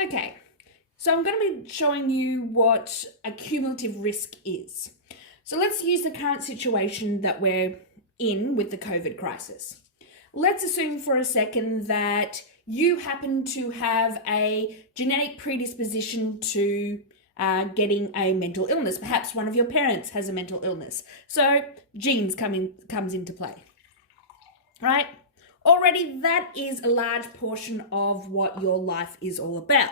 Okay, so I'm going to be showing you what a cumulative risk is. So let's use the current situation that we're in with the COVID crisis. Let's assume for a second that you happen to have a genetic predisposition to getting a mental illness. Perhaps one of your parents has a mental illness. So genes comes into play, right? Already that is a large portion of what your life is all about.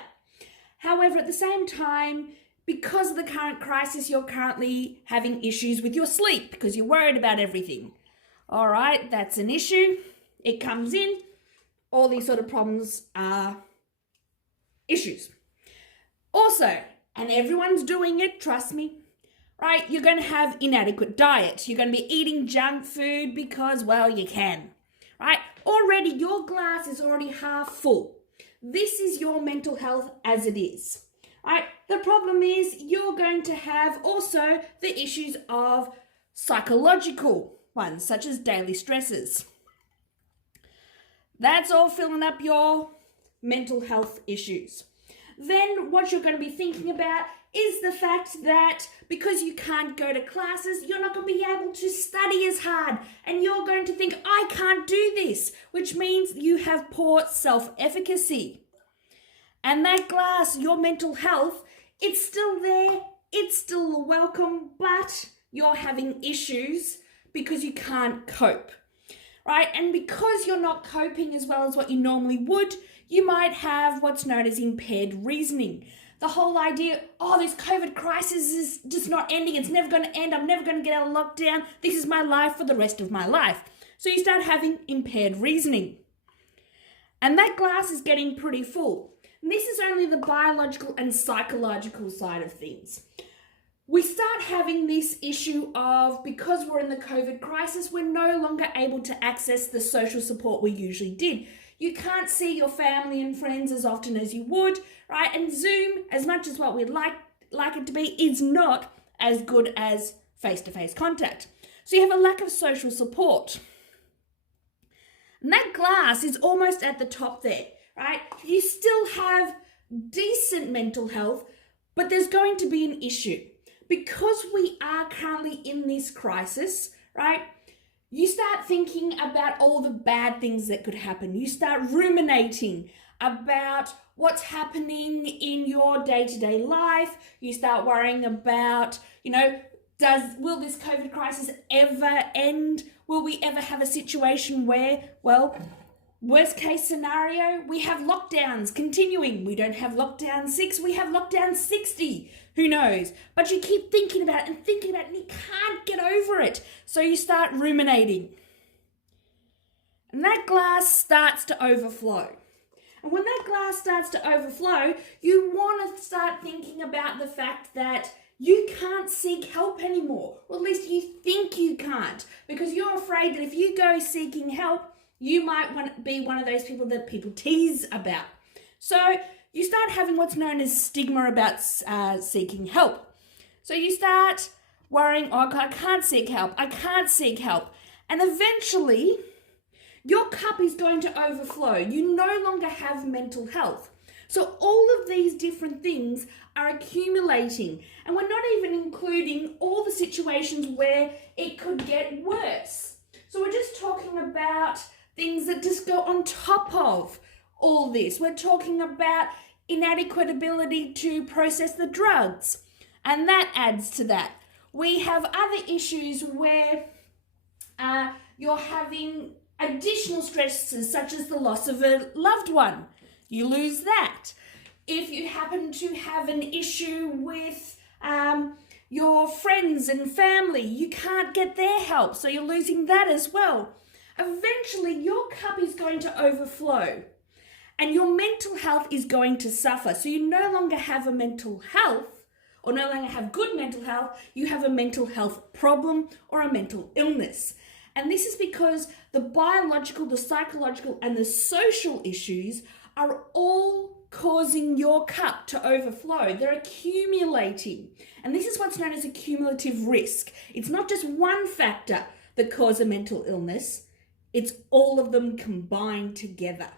However, at the same time, because of the current crisis, you're currently having issues with your sleep because you're worried about everything. All right, that's an issue. It comes in. All these sort of problems are issues. Also, and everyone's doing it, trust me, right? You're going to have inadequate diet. You're going to be eating junk food because, well, you can, right? Already, your glass is already half full. This is your mental health as it is, right? The problem is you're going to have also the issues of psychological ones, such as daily stresses. That's all filling up your mental health issues. Then what you're going to be thinking about is the fact that because you can't go to classes, you're not going to be able to study as hard. And you're going to think, I can't do this, which means you have poor self-efficacy. And that glass, your mental health, it's still there, it's still welcome, but you're having issues because you can't cope, right? And because you're not coping as well as what you normally would, you might have what's known as impaired reasoning. The whole idea, this COVID crisis is just not ending. It's never going to end. I'm never going to get out of lockdown. This is my life for the rest of my life. So you start having impaired reasoning. And that glass is getting pretty full. And this is only the biological and psychological side of things. We start having this issue of, because we're in the COVID crisis, we're no longer able to access the social support we usually did. You can't see your family and friends as often as you would, right? And Zoom, as much as what we'd like it to be, is not as good as face-to-face contact. So you have a lack of social support. And that glass is almost at the top there, right? You still have decent mental health, but there's going to be an issue. Because we are currently in this crisis, right? You start thinking about all the bad things that could happen. You start ruminating about what's happening in your day-to-day life. You start worrying about, will this COVID crisis ever end? Will we ever have a situation where, worst case scenario, we have lockdowns continuing. We don't have lockdown 6, we have lockdown 60. Who knows? But you keep thinking about it and thinking about it and you can't get over it. So you start ruminating. And that glass starts to overflow. And when that glass starts to overflow, you want to start thinking about the fact that you can't seek help anymore. Or at least you think you can't. Because you're afraid that if you go seeking help, you might want to be one of those people that people tease about. So you start having what's known as stigma about seeking help. So you start worrying, I can't seek help, I can't seek help. And eventually, your cup is going to overflow. You no longer have mental health. So all of these different things are accumulating. And we're not even including all the situations where it could get worse. So we're just talking about things that just go on top of all this. We're talking about inadequate ability to process the drugs, and that adds to that. We have other issues where you're having additional stresses, such as the loss of a loved one. You lose that. If you happen to have an issue with your friends and family, you can't get their help, so you're losing that as well. Eventually, your cup is going to overflow and your mental health is going to suffer. So you no longer have a mental health or no longer have good mental health. You have a mental health problem or a mental illness. And this is because the biological, the psychological, and the social issues are all causing your cup to overflow. They're accumulating. And this is what's known as a cumulative risk. It's not just one factor that causes a mental illness. It's all of them combined together.